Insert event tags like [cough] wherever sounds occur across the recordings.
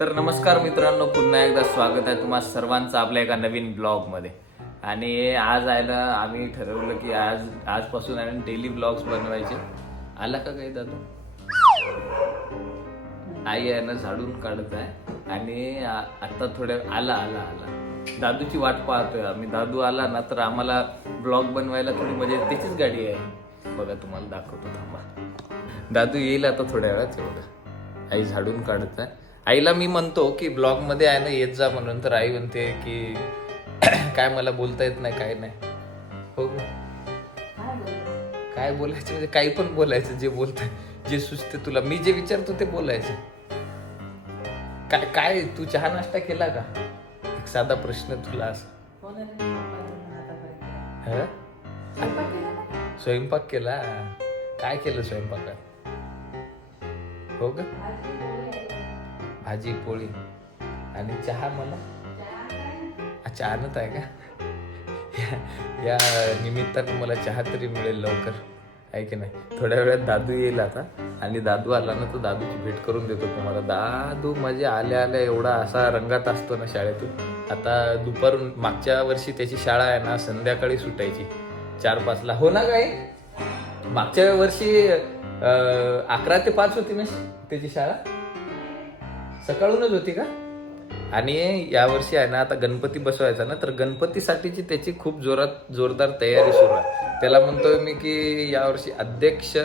तर नमस्कार मित्रांनो पुन्हा एकदा स्वागत आहे तुम्हा सर्वांचं आपल्या एका नवीन ब्लॉगमध्ये. आणि आज आयला आम्ही ठरवलं की आज आजपासून आहे डेली ब्लॉग्स बनवायचे. आला का काही दादा? आई आहे ना झाडून काढत आहे आणि आता थोड्या आला आला आला. दादूची वाट पाहतोय आम्ही. दादू आला ना तर आम्हाला ब्लॉग बनवायला थोडी मजा येते. त्याचीच गाडी आहे. बघा तुम्हाला दाखवतो थांबा. दादू येईल आता थोड्या वेळात एवढं. आई झाडून काढत आहे आईला मी म्हणतो की ब्लॉगमध्ये आहे ना येत जा म्हणून. तर आई म्हणते की [clears throat] काय मला बोलता येत नाही काय नाही. हो. काय बोलायचं? म्हणजे काही पण बोलायचं जे बोलत जे सुचते तुला. मी जे विचारतो ते बोलायचं. काय काय तू चहा नाश्ता केला का? एक साधा प्रश्न तुला असं. हं? स्वयंपाक केला काय केलं स्वयंपाकात? हो ग. भाजी पोळी आणि चहा मला? अच्छा आणत आहे का? या- या निमित्तानं मला चहा तरी मिळेल लवकर. आहे की नाही? थोड्या वेळात दादू येईल आता. आणि दादू आला ना तर दादूची भेट करून देतो तुम्हाला. दादू म्हणजे आल्या आल्या एवढा असा रंगात असतो ना शाळेतून. आता दुपारून मागच्या वर्षी त्याची शाळा आहे ना संध्याकाळी सुटायची. चार पाचला. हो ना काय मागच्या वर्षी अकरा ते पाच होती ना त्याची शाळा? सकाळूनच होती का? आणि यावर्षी आहे ना आता गणपती बसवायचा ना तर गणपतीसाठीची त्याची खूप जोरात जोरदार तयारी सुरू आहे. त्याला म्हणतोय मी की यावर्षी अध्यक्ष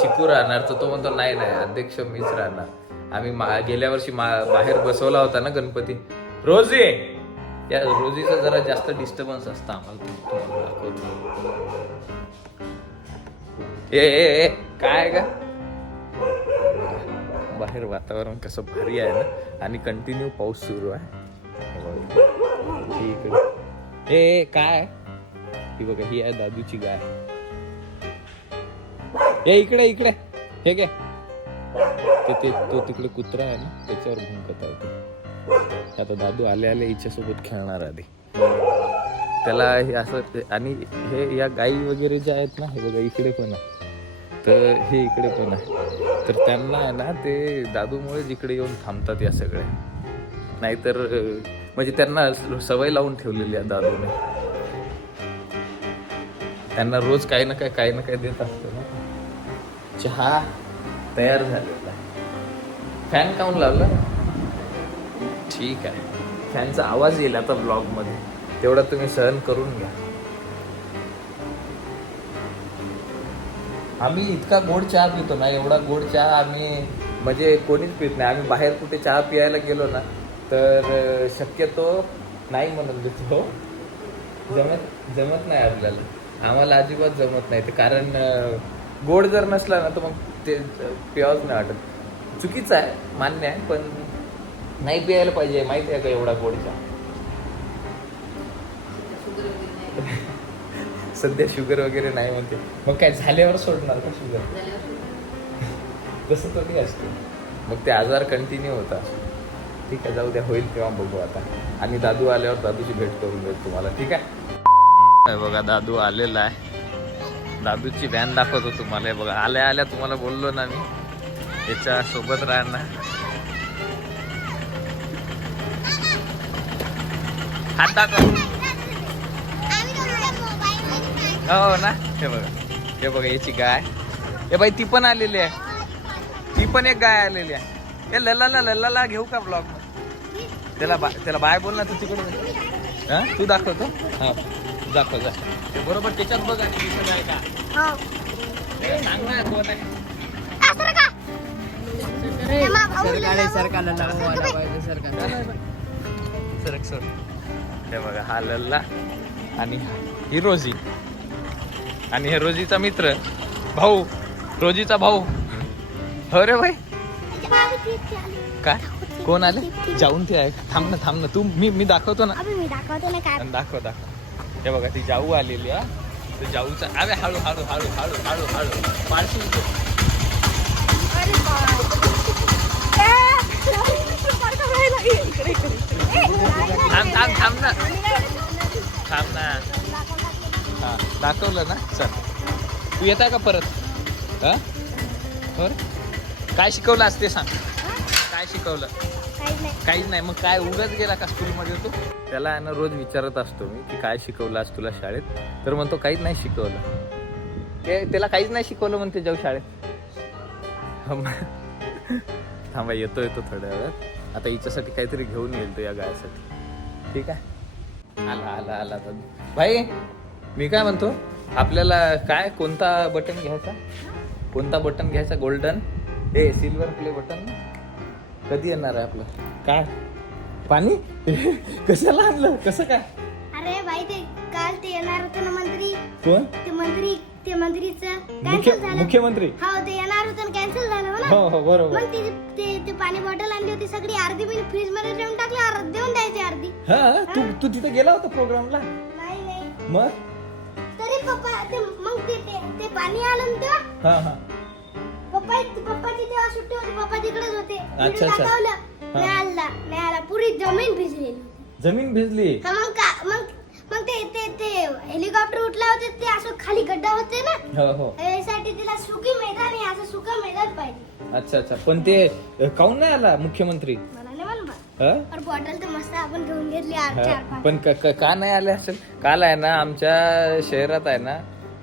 चिकू राहणार तर तो म्हणतो नाही नाही अध्यक्ष मीच राहणार. आम्ही मा- गेल्या वर्षी मा- बाहेर बसवला होता ना गणपती. रोजी! या रोजीचा जरा जास्त डिस्टर्बन्स असतं आम्हाला दाखवतो. ए काय का? बाहेर वातावरण कसं भारी आहे ना आणि कंटिन्यू पाऊस सुरू आहे. ठीक आहे. ए काय? ही बघा ही आहे दादूची गाय. ए इकडे इकडे. हे घे. ते ते तो तिकडे कुत्रा आहे ना त्याच्यावर भुंकत आहे आता दादू आले आले हिच्यासोबत खेळणार आधी. त्याला हे असं आणि हे या गाई वगैरे ज्या आहेत ना हे बघा इकडे पण आहे. तर हे इकडे पण आहे. तर त्यांना आहे ना ते दादूमुळे इकडे येऊन थांबतात या सगळ्या नाहीतर म्हणजे त्यांना सवय लावून ठेवलेली आहे दादूने. त्यांना रोज काही ना काही काही ना काही देत असतो ना. चहा तयार झालेला फॅन काऊन लावला? ठीक आहे. फॅनचा आवाज येईल आता ब्लॉगमध्ये. तेवढा तुम्ही सहन करून घ्या. आम्ही इतका गोड चहा पितो ना एवढा गोड चहा आम्ही म्हणजे कोणीच पित नाही. आम्ही बाहेर कुठे चहा पियायला गेलो ना तर शक्यतो नाही म्हणून देतो जमत जमत नाही आपल्याला. आम्हाला अजिबात जमत नाही ते. कारण गोड जर नसला ना तर मग ते प्यावंच नाही वाटत. चुकीचं आहे मान्य आहे पण नाही पियायला पाहिजे माहिती आहे का एवढा गोड चहा? [laughs] सध्या शुगर वगैरे नाही म्हणते. मग काय झाल्यावर सोडणार का शुगर? तसं तर असते. मग ते आजार कंटिन्यू होता ठीक आहे जाऊ द्या होईल तेव्हा बघू आता. आणि दादू आल्यावर दादूची भेट करून देऊ तुम्हाला ठीक आहे? बघा दादू आलेला आहे. दादूची व्हॅन दाखवतो तुम्हाला. हे बघा आल्या आल्या तुम्हाला बोललो ना मी. याच्या सोबत राहणार. हात दाखव. हो ना? हे बघा. हे बघा याची गाय. हे बाई ती पण आलेली आहे. ती पण एक गाय आलेली आहे. हे लल्लाला लल्लाला घेऊ का ब्लॉग त्याला बा त्याला बाय बोल ना तू तिकडे हा? तू दाखवतो हा. दाखव जा. ते बरोबर त्याच्यात बघ आणि दिसत आहे का? हे. सांग ना कोण आहे सरक. सर हे बघा हा लल्ला आणि ही रोजी. आणि हे रोजीचा मित्र. भाऊ रोजीचा भाऊ. हो रे भाई. काय? कोण आले? जाऊन ते आहे. थांब ना थांब ना. तू मी मी दाखवतो ना. अबे मी दाखवते ना काय? दाखव दाखव. हे बघा ती जाऊ आलेली हा. तर जाऊचा अरे हळू हळू हळू हळू हळू हळू. अरे थांब थांब थांब ना. थांब ना. हा दाखवलं ना? चल. तू येत आहे का परत? हा? बरं काय शिकवलं असते सांग. काय शिकवलं? काहीच नाही. मग काय उगाच गेला का स्कूलमध्ये तू? त्याला आहे ना रोज विचारत असतो मी की काय शिकवलं आज तुला शाळेत? तर म्हणतो काहीच नाही शिकवलं. ते त्याला काहीच नाही शिकवलं म्हणते जाऊ शाळेत. [laughs] थांबा येतो येतो थोड्या वेळात. आता हिच्यासाठी काहीतरी घेऊन येईल तो या गायासाठी. ठीक आहे? आला आला आला. भाई! मी काय म्हणतो? आपल्याला काय कोणता बटन घ्यायचा? कोणता बटन घ्यायचा? Golden a silver play button कधी येणार आहे आपलं? काय? पाणी? [laughs] कशाला आणलं? कसं काय? अरे भाई ते काल ते येणार होते ना मंत्री. कोण? ते मंत्री ते मंत्रीचं मुख्य कॅन्सल झालं. मुख्यमंत्री. हो ते येणार होतं कॅन्सल झालं हो ना हो हो बरोबर. मग ते ते ते पाणी बॉटल आणली होती सगळी अर्धी मी फ्रीजमध्ये ठेवून टाकली अर्धी देऊन द्यायची अर्धी. हा तू तू तिथे गेला होता प्रोग्रामला नाही नाही. मग? पप्पा ते मग ते ते ते पाणी आलं ना तेव्हा? हा हा. पप्पा पप्पाची तेव्हा सुट्टी होती पप्पा तिकडेच होते. अच्छा, अच्छा. हा. आला आला पुरी जमीन भिजलेली होती जमीन भिजली? हा मग का मग मग ते ते ते हेलिकॉप्टर उठला होते ते असं खाली गड्डा होते ना? हो हो. यासाठी तिला सुकी मैदान आहे असं सुका मैदान पाहिजे. अच्छा अच्छा. पण ते अ, काहून नाही आला मुख्यमंत्री? बा. हा? और बॉटल तर मस्त आपण घेऊन घेतली आठ हा. चार पाच पण क- क- का नाही आले असेल काल आहे ना आमच्या शहरात आहे ना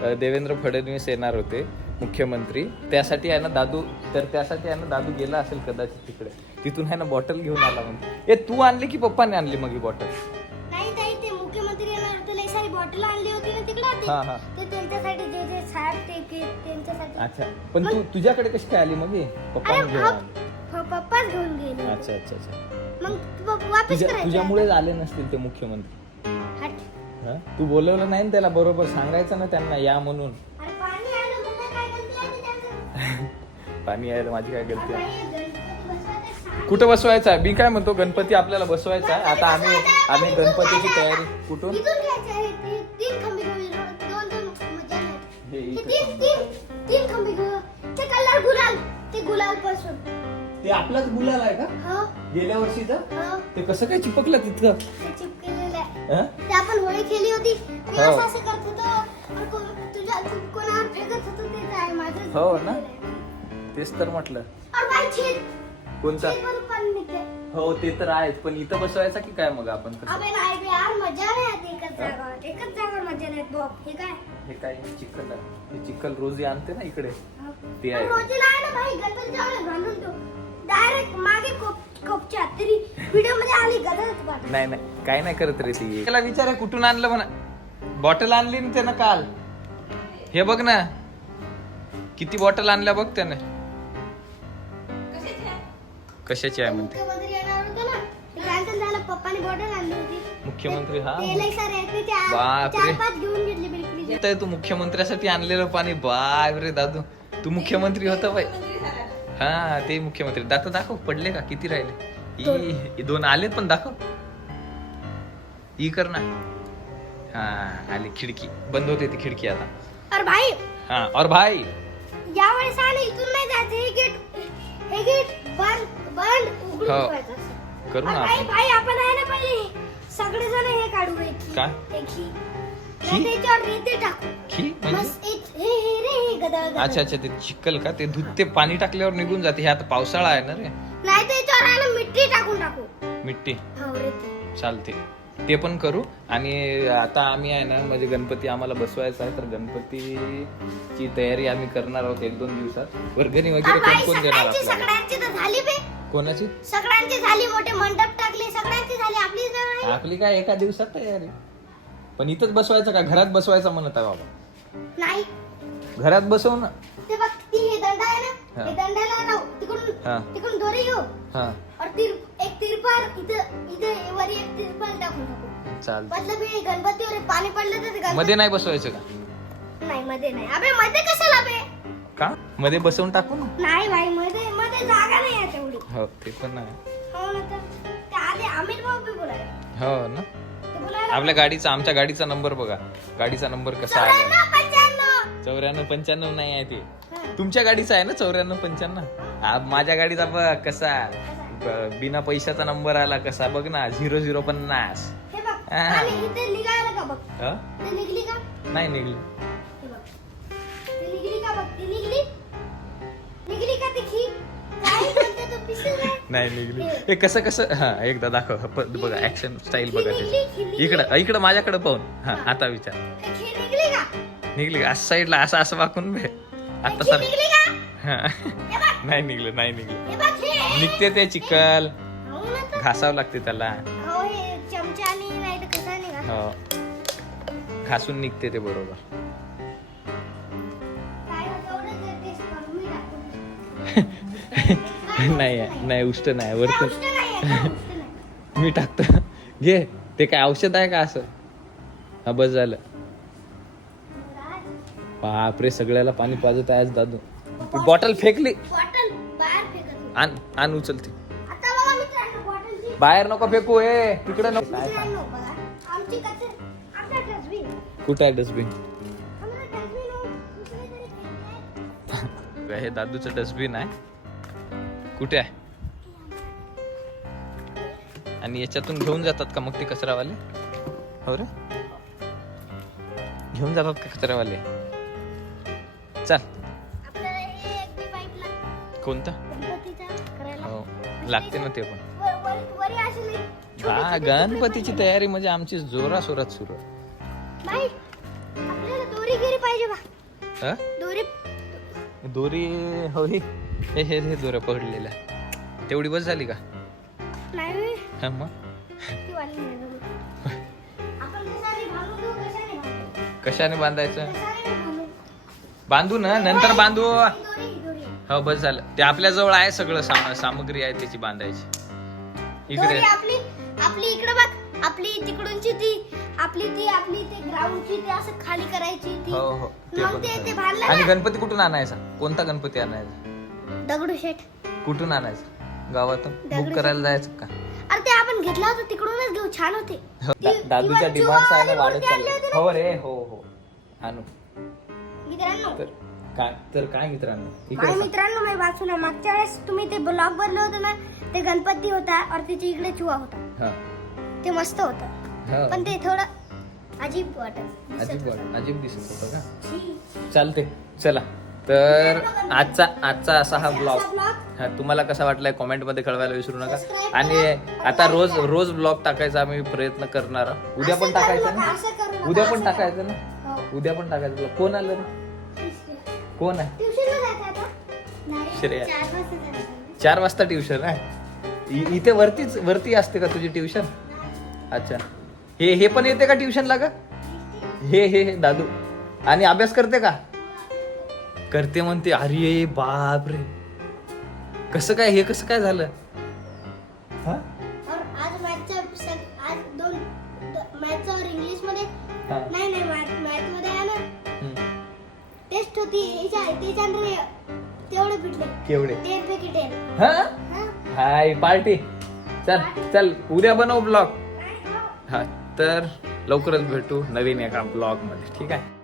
अ, देवेंद्र फडणवीस येणार होते मुख्यमंत्री त्यासाठी आहे ना दादू तर त्यासाठी आहे ना दादू गेला असेल कदाचित तिकडे तिथून आहे ना बॉटल घेऊन आला म्हणते ए तू आणली की पप्पाने आणली मग ही बॉटल नाही ताई ते मुख्यमंत्री येणार होते लई सारी बॉटल आणली होती ना तिकडे हा हा ते त्यांच्यासाठी जे जे साहेब ते ते त्यांच्यासाठी अच्छा पण तू तुझ्याकडे कशी काय आली मग ही? अरे पप्पाने घेऊन हा, आली. प- पप्पाच घेऊन गेले अच्छा अच्छा अच्छा. मग वापस तुझ्या करायचं तुझ्यामुळेच आले नसतील ते मुख्यमंत्री. हट. हा? तू बोलवलं नाही ना त्याला बरोबर सांगायचं ना त्यांना या म्हणून. अरे पाणी आलं म्हणलं काय गलती आहे ते त्यांचं? [laughs] पाणी यायला माझी काय गलती आहे? गणपती बसवायचं सांग. कुठं बसवायचा? आहे मी काय म्हणतो गणपती आपल्याला बसवायचा आहे? आता आम्ही आम्ही गणपतीची तयारी कुठून? इथून घ्यायचे आहे ते ते आपलाच गुलाल आहे का? हो. गेल्या वर्षीचा हो. ते कसं काय चिपकलं तिथं? ते चिपकेलेलं आहे. हं? ते आपण होळी खेळली होती. मी हो. असं असं करत होतो. और को- तुझ्या तू कोणावर फेकत होतो ते आहे माझं हो ना? तेच तर म्हटलं. और बाई छेद. कोणता? छेद वरून पाणी निघते हो ते तर आहेच. पण इथं बसवायचा की काय मग आपण कसं? अबे नाही बे यार मजा नाही येत एकच जागावर एकच जागावर मजा नाही येत बॉब हे काय? हे काय चिखल आहे? हे चिखल रोजी आणते ना इकडे. ते आहे. पण रोजीला आहे ना भाई गणपती जाऊन घालून तो डायरेक्ट मागे कोप कोपच्या तरी व्हिडिओमध्ये आली गदर पाठ नाही नाही काय नाही करत रे ती. त्याला विचार कुठून आणलं म्हणा. बॉटल आणली ना त्यानं काल. हे बघ ना. किती बॉटल आणल्या बघ त्याने. कशाची आहे म्हणते. मुख्यमंत्री येणार होते ना. ते कॅन्सल झालं पप्पाने बॉटल आणली होती. मुख्यमंत्री हा? ते लई सारे आहेत ते चार बापरे. चार पाच घेऊन घेतले बिलकुल. तर तू मुख्यमंत्र्यासाठी आणलेलं पाणी. बाय रे दादू. तू मुख्यमंत्री होता बाई. हा ते मुख्यमंत्री. दाखव दाखव पडले का? किती राहिले? ई, दोन. आले पण दाखव. ई कर ना. हा आली खिडकी. बंद होते ती खिडकी आता. और भाई हा और भाई. यावेळेस आले इथून नाही जायचं. हे गेट हे गेट बंद बंद उघडून हो. ठेवायचं असं. करू ना भाई आपण. भाई आपण आहे ना पहिले. सगळे जण हे काढू खी. काय? हे. खी? खी? नाही त्याच्यावर रेते टाकू. खी म्हणजे? मस्त एक- हे हे रे हे गदळ गदळ. अच्छा अच्छा ते चिखल का? ते दूध ते पाणी टाकल्यावर निघून जाते. हे आता पावसाळा आहे ना रे. नाही त्याच्यावर आहे ना मिट्टी टाकून टाकू. मिट्टी? हो रेती. चालते. ते पण करू. आणि आता आम्ही आहे ना म्हणजे गणपती आम्हाला बसवायचा आहे तर गणपतीची तयारी आम्ही करणार आहोत एक दोन दिवसात. वर्गणी वगैरे कोण कोण देणार सगळ्यांची आपल्याला? सगळ्यांची तर झाली बे. कोणाची? सगळ्यांची झाली मोठे मंडप टाकले सगळ्यांची झाली आपली. आपली काय? एका दिवसात तयारी. पण इथंच बसवायचं का? घरात बसवायचं म्हणत आहे बाबा. नाही. घरात बसव ना. ते बघ ती हे दंड आहे हा. ना हे. दंडाला राहू हा. तिकडून तिकडून दोरी घेऊ. हा. और तिर एक तिरपाल इथं इथं वर एक तिरपाल टाकून टाकू. चालत मतलब हे गणपतीवर पाणी पडलं तर ते गणपती मध्ये नाही बसवायचं का? नाही मध्ये नाही. अबे मध्ये कशाला बे? का? मध्ये बसवून टाकू ना. नाही भाई मध्ये मध्ये जागा नाही आहे तेवढी हो ते पण आहे हो ना तर ते आले आमिर भाऊ बी बोलायला. हो ना. आपल्या गाडीचा आमच्या गाडीचा नंबर बघा. गाडीचा नंबर कसा आला? चौऱ्याण्णव पंच्याण्णव. नाही आहे ते. तुमच्या गाडीचा आहे ना चौऱ्याण्णव पंच्याण्णव? माझ्या गाडीचा बघ कसा. बिना पैशाचा नंबर आला कसा. बघ ना झिरो झिरो पन्नास. नाही निघली. निघली का? नाही निघली. हे कसं कसं? हा एकदा दाखव. प- बघा ऍक्शन स्टाईल बघा त्याची. इकडं इकडं माझ्याकडे पाहून. हा आता विचार. निघली का? असं साईडला असं असं वाकून बे. आता सर हा. नाही निघलं नाही निघलं. निघते ते तर. घासावं लागते त्याला. हो घासून निघते ते बरोबर. [laughs] [laughs] नाही नाही उष्ट नाही नाही. [laughs] मी टाकतो. [laughs] घे ते काय औषध आहे का असं? हा बस झालं. बापरे सगळ्याला पाणी पाजत आहे आज दादू. बॉटल फेकली. आण आण उचलती. बाहेर नको फेकू ए तिकडे नको. कुठं आहे डस्टबिन आम्हाला डस्टबिन. हे दादूचं डस्टबिन आहे. कुठे आहे? आणि याच्यातून घेऊन जातात का मग ते कचरावाले? हो रे. घेऊन जातात का कचरावाले? चल. हे कोणता? हो लागते ना ते पण. हा गणपतीची तयारी म्हणजे आमची जोरा सोरात सुरू दोरी पाहिजे हा? दोरी. दोरी हो ही हे हे दोऱ्या पकडलेल्या तेवढी बस झाली का? नाही हा मग? ती वाली नाही दोरी. आपण कशाने बांधू देऊ, कशाने बांधू? कशाने बांधायचं? कशाने बांधू? बांधू ना नंतर बांधू. ही दोरी, दोरी. आहे. बस झालं. ते आपल्या जवळ आहे सगळं साम- सामग्री आहे त्याची बांधायची. इकडे. दोरी आपली आपली इकडे बघ. आपली तिकडूनची ती आपली ती आपली ते ग्राउंडची ती असं खाली करायची ती. हो हो. ते मग पण ते. बांधलं आणि ना. गणपती कुठून आणायचा? कोणता गणपती आणायचा? दगडूशेठ कुठून आणायचा? गावातून? बुक. करायला जायचं का? अरे ते आपण घेतला होता तिकडूनच घेऊ. छान होते. हो, ती- दा- ती दादूच्या आहे वाली वाढत मूर्ती आणली होती चालली ना? हो रे हो हो. आणू. मित्रांनो. तर काय तर काय मित्रांनो? माझ्या इकडे सांग. मित्रांनो मी मागच्या वेळेस तुम्ही ते ब्लॉग बनलं होतं ना ते गणपती होता और त्याच्या इकडे चुवा होता. हा. ते मस्त होतं. हा. पण ते थोडं अजीब वाटत दिसत अजीब. वाट- अजीब दिसत होतं का? छी. चालते चला. तर आजचा आजचा असा हा ब्लॉग. हा तुम्हाला कसा वाटलाय कमेंटमध्ये कळवायला विसरू नका आणि. आता रोज रोज ब्लॉग टाकायचा आम्ही प्रयत्न करणार. उद्या पण टाकायचं ना नका, उद्या पण. टाकायचं ना हो. उद्या पण टाकायचं. कोण आलं रे कोण आहे श्रेया. चार वाजता जायचं. चार वाजता ट्युशन आहे इथे वरतीच वरती असते का तुझी ट्युशन अच्छा हे हे पण येते का ट्युशनला का हे हे हे दादू आणि अभ्यास करते का करते म्हणते अरे बाप रे कसं काय हे कसं काय झालं हा? और आज मॅथचा सग- आज दोन दो- मॅथचा और इंग्लिशमध्ये हा. नाही नाही मॅथ मॅथमध्ये आहे ना हम्म. टेस्ट होती याच्या त्याच्यानंतर तेवढे पिटले केवढे टेन पैकी टेन हा हा? हाय पार्टी चल चल उद्या बनव ब्लॉग? हो. हा तर लवकरच भेटू नवीन एका ब्लॉगमध्ये ठीक आहे